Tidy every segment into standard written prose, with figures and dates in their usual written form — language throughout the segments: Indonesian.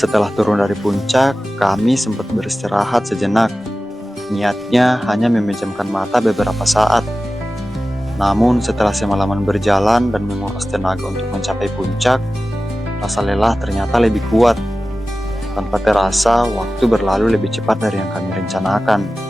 Setelah turun dari puncak, kami sempat beristirahat sejenak. Niatnya hanya memejamkan mata beberapa saat. Namun setelah semalaman berjalan dan menguras tenaga untuk mencapai puncak, rasa lelah ternyata lebih kuat. Tanpa terasa, waktu berlalu lebih cepat dari yang kami rencanakan.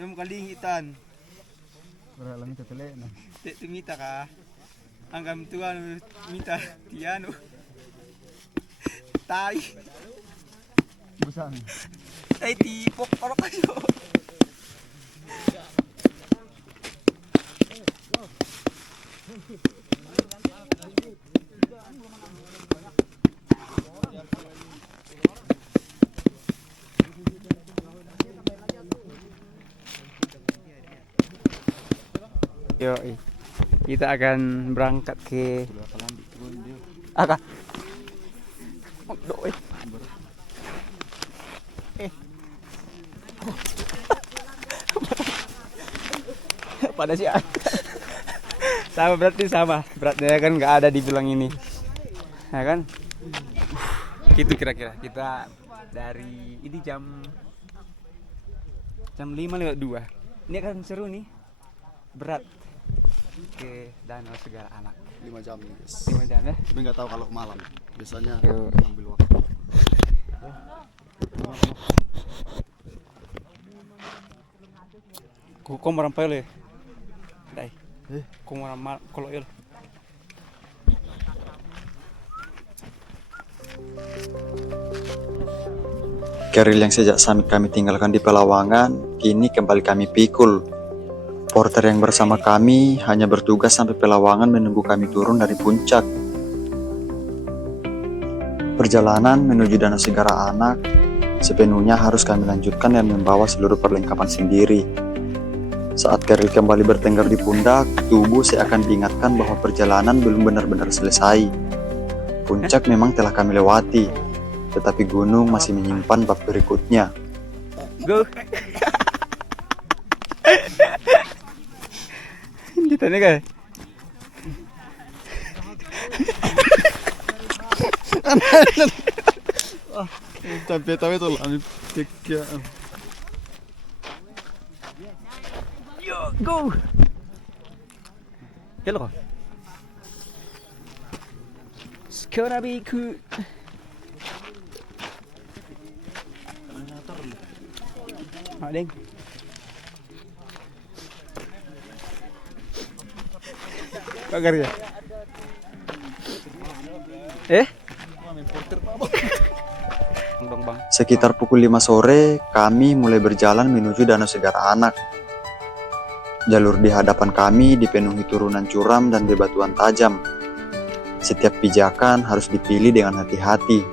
Yung kalingitan. Wala lang ito tali na. Tumita ka. Hanggang tuan mita tiano. Tay. Busan. Tay tipok para kayo. Yo, kita akan berangkat ke Aka. Doi. Pada sih. Sama berarti sama. Beratnya kan nggak ada dibilang ini. Ya kan? Gitu kira-kira. Kita dari ini jam 5:02. Ini akan seru nih. Berat ke Danau Segara Anak 5 jam nih guys. 5 jam ya. Tapi nggak tahu kalau malam. Biasanya Yo. ambil waktu. Kau merampai le. Dai. Kau merampai kalau il. Keril yang sejak summit kami tinggalkan di Pelawangan, kini kembali kami pikul. Porter yang bersama kami hanya bertugas sampai Pelawangan menunggu kami turun dari puncak. Perjalanan menuju Danau Segara Anak sepenuhnya harus kami lanjutkan dan membawa seluruh perlengkapan sendiri. Saat Keril kembali bertengger di pundak, tubuh seakan diingatkan bahwa perjalanan belum benar-benar selesai. Puncak memang telah kami lewati, tetapi gunung masih menyimpan bab berikutnya. Go. Kita nih guys. Tapi itu lah. Kekya. Yo, go. Hello. Skarabiku. Ding. Kagar ya? Bang. Sekitar pukul 5 sore, kami mulai berjalan menuju Danau Segara Anak. Jalur di hadapan kami dipenuhi turunan curam dan bebatuan tajam. Setiap pijakan harus dipilih dengan hati-hati.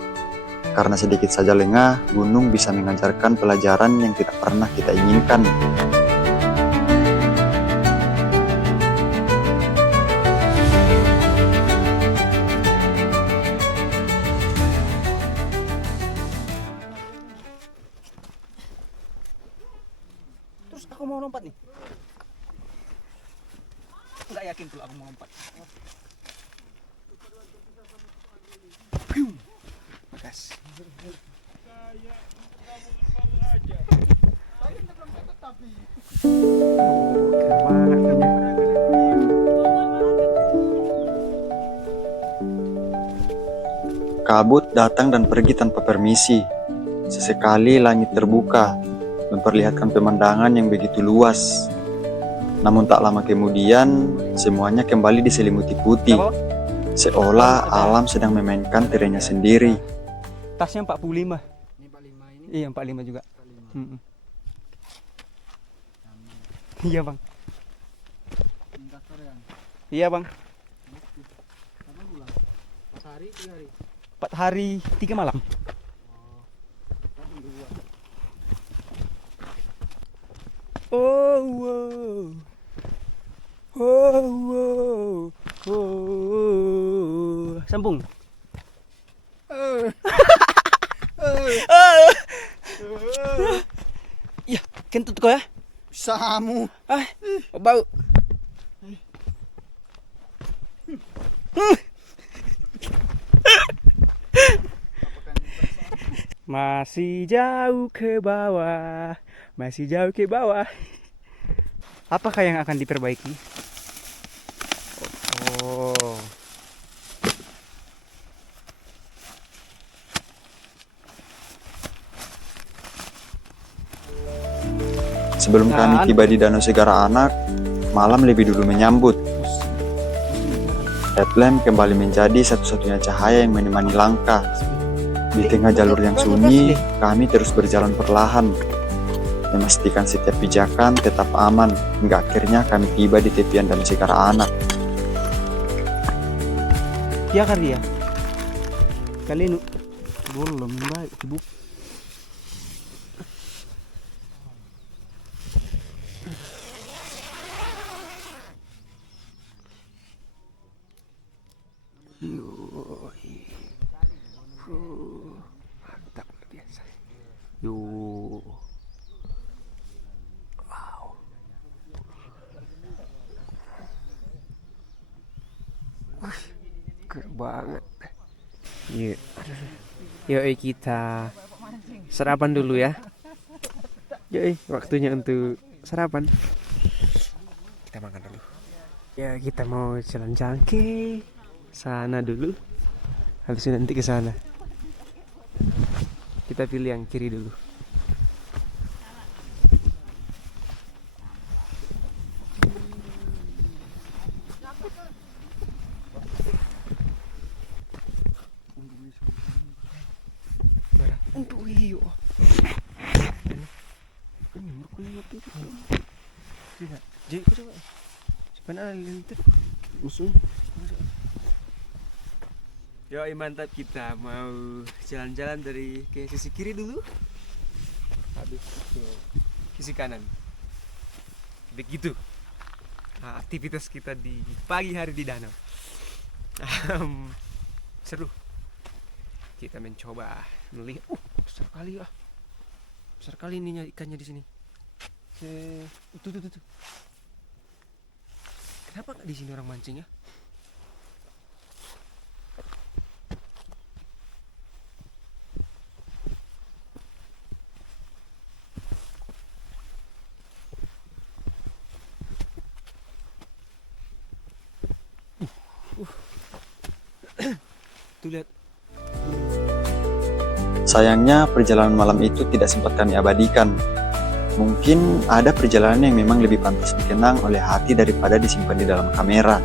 Karena sedikit saja lengah, gunung bisa mengajarkan pelajaran yang tidak pernah kita inginkan. Terus aku mau lompat nih. Nggak yakin kalau aku mau lompat. Bagas. Oh, keren banget. kabut datang dan pergi tanpa permisi. Sesekali langit terbuka, memperlihatkan pemandangan yang begitu luas. Namun tak lama kemudian, semuanya kembali diselimuti putih, seolah alam sedang memainkan tirenya sendiri. Tasnya 45. Ini 45 ini. Iya 45 juga. Iya bang. Indikator yang Iya bang. berapa bulan? 4 hari, 3 hari. 4 hari 3 malam. Oh, wow. Oh, wow. Oh. Sambung. Ya, kentut kau ya? Samu. Ah, bau. Masih jauh ke bawah, masih jauh ke bawah. Apakah yang akan diperbaiki? Oh, Sebelum kami tiba di Danau Segara Anak, malam lebih dulu menyambut. Headlamp kembali menjadi satu-satunya cahaya yang menemani langkah. Di tengah jalur yang sunyi, kami terus berjalan perlahan, memastikan setiap pijakan tetap aman, hingga akhirnya kami tiba di tepian Danau Segara Anak. ya kali ya. Kali ini belum baik, sibuk. Mantap luar biasa. Yo. Wow. Wih, keren banget. Yuk. Yuk kita sarapan dulu ya. Yuk, waktunya untuk sarapan. Kita makan dulu. Ya, kita mau jalan-jalan ke sana dulu. Habis itu nanti ke sana. Kita pilih yang kiri dulu. Untuk iyo. Ini berkulit itu. Tidak. Jadi coba. Sebenarnya lintir musuh. Yo, mantap, kita mau jalan-jalan dari ke sisi kiri dulu. Habis ke sisi kanan. Begitu. Nah, aktivitas kita di pagi hari di danau. Seru. Kita mencoba melihat. Besar kali ya. Besar kali ininya ikannya di sini. Tuh. Kenapa nggak di sini orang mancing ya? Tuh lihat. Sayangnya perjalanan malam itu tidak sempat kami abadikan. Mungkin ada perjalanan yang memang lebih pantas dikenang oleh hati daripada disimpan di dalam kamera.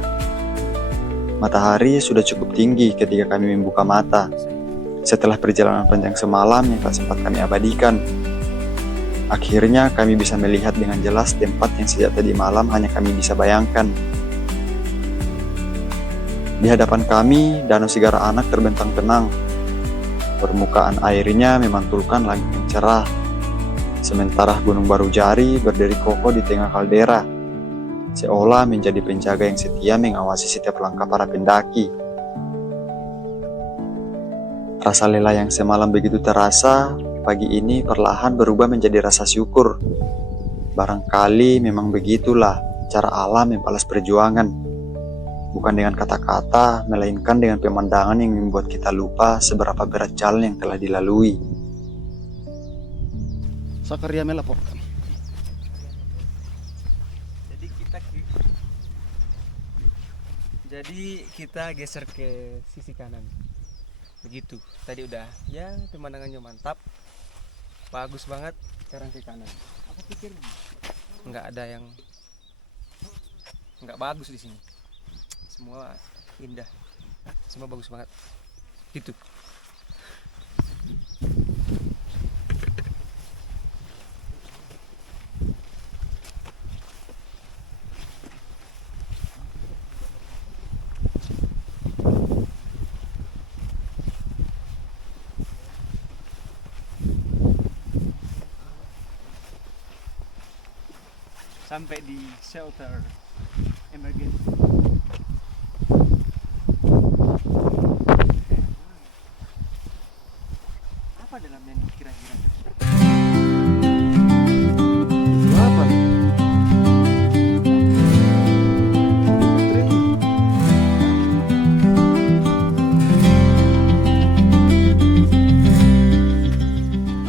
Matahari sudah cukup tinggi ketika kami membuka mata. Setelah perjalanan panjang semalam yang tak sempat kami abadikan, akhirnya kami bisa melihat dengan jelas tempat yang sejak tadi malam hanya kami bisa bayangkan. Di hadapan kami, Danau Segara Anak terbentang tenang. Permukaan airnya memantulkan langit yang cerah. Sementara Gunung Barujari berdiri kokoh di tengah kaldera, seolah menjadi penjaga yang setia mengawasi setiap langkah para pendaki. Rasa lelah yang semalam begitu terasa, pagi ini perlahan berubah menjadi rasa syukur. Barangkali memang begitulah cara alam membalas perjuangan. Bukan dengan kata-kata, melainkan dengan pemandangan yang membuat kita lupa seberapa berat jalan yang telah dilalui. Sakaria melapok. Jadi kita geser ke sisi kanan. Begitu. Tadi udah ya pemandangannya mantap. Bagus banget. Sekarang ke kanan. Apa pikirnya? Nggak ada yang nggak bagus di sini. Semua indah. Semua bagus banget. Gitu. Sampai di shelter emergency. Apa dalamnya nih kira-kira? Apa?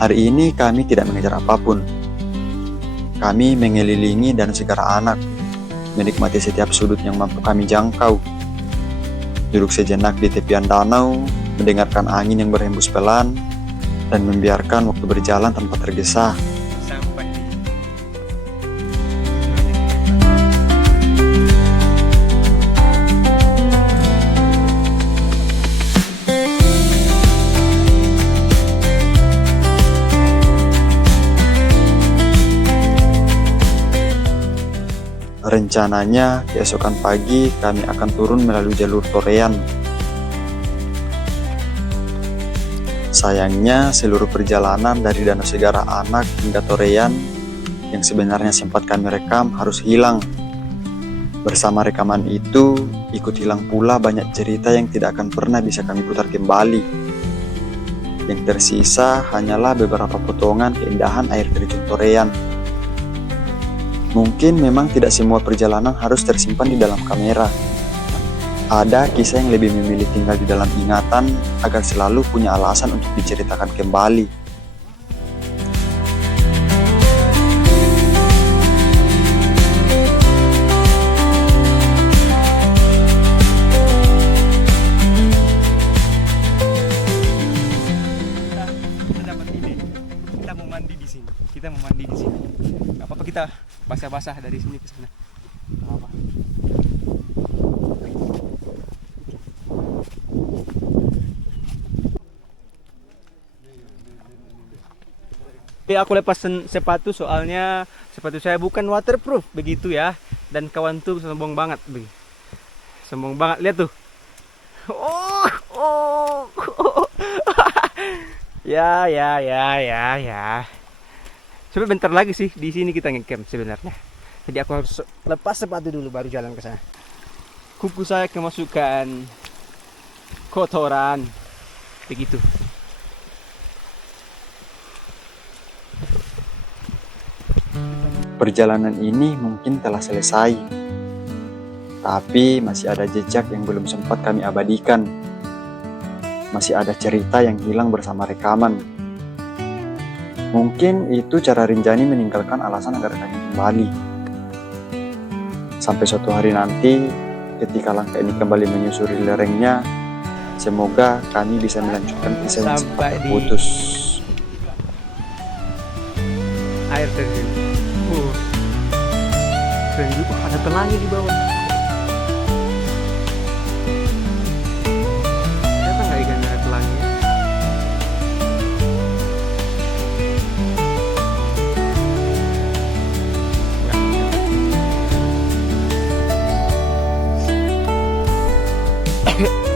Hari ini kami tidak mengejar apapun. Kami mengelilingi Danau Segara Anak, menikmati setiap sudut yang mampu kami jangkau. Duduk sejenak di tepian danau, mendengarkan angin yang berhembus pelan, dan membiarkan waktu berjalan tanpa tergesa. Sampai di Rencananya, keesokan pagi kami akan turun melalui jalur Torean. Sayangnya, seluruh perjalanan dari Danau Segara Anak hingga Torean yang sebenarnya sempat kami rekam harus hilang. Bersama rekaman itu, ikut hilang pula banyak cerita yang tidak akan pernah bisa kami putar kembali. Yang tersisa hanyalah beberapa potongan keindahan air terjun Torean. Mungkin memang tidak semua perjalanan harus tersimpan di dalam kamera. Ada kisah yang lebih memilih tinggal di dalam ingatan agar selalu punya alasan untuk diceritakan kembali. kita dapat ide. Kita mau mandi di sini. Kita mau mandi di sini. Gak apa-apa kita basah-basah dari sini ke sana. Gak apa. Aku lepas sepatu soalnya sepatu saya bukan waterproof begitu ya. Dan kawan tuh sombong banget, sombong banget, lihat tuh. Oh. Ya. Coba bentar lagi sih di sini kita ngecamp sebenarnya. Jadi aku harus lepas sepatu dulu baru jalan ke sana. Kuku saya kemasukan kotoran begitu. Perjalanan ini mungkin telah selesai, tapi masih ada jejak yang belum sempat kami abadikan. Masih ada cerita yang hilang bersama rekaman. Mungkin itu cara Rinjani meninggalkan alasan agar kami kembali. Sampai suatu hari nanti, ketika langkah ini kembali menyusuri lerengnya, semoga kami bisa melanjutkan kisah yang sempat Sampai di terputus. air terjun. Keren juga, ada pelangi di bawah. Kenapa nggak ikan ada pelangi? Nggak.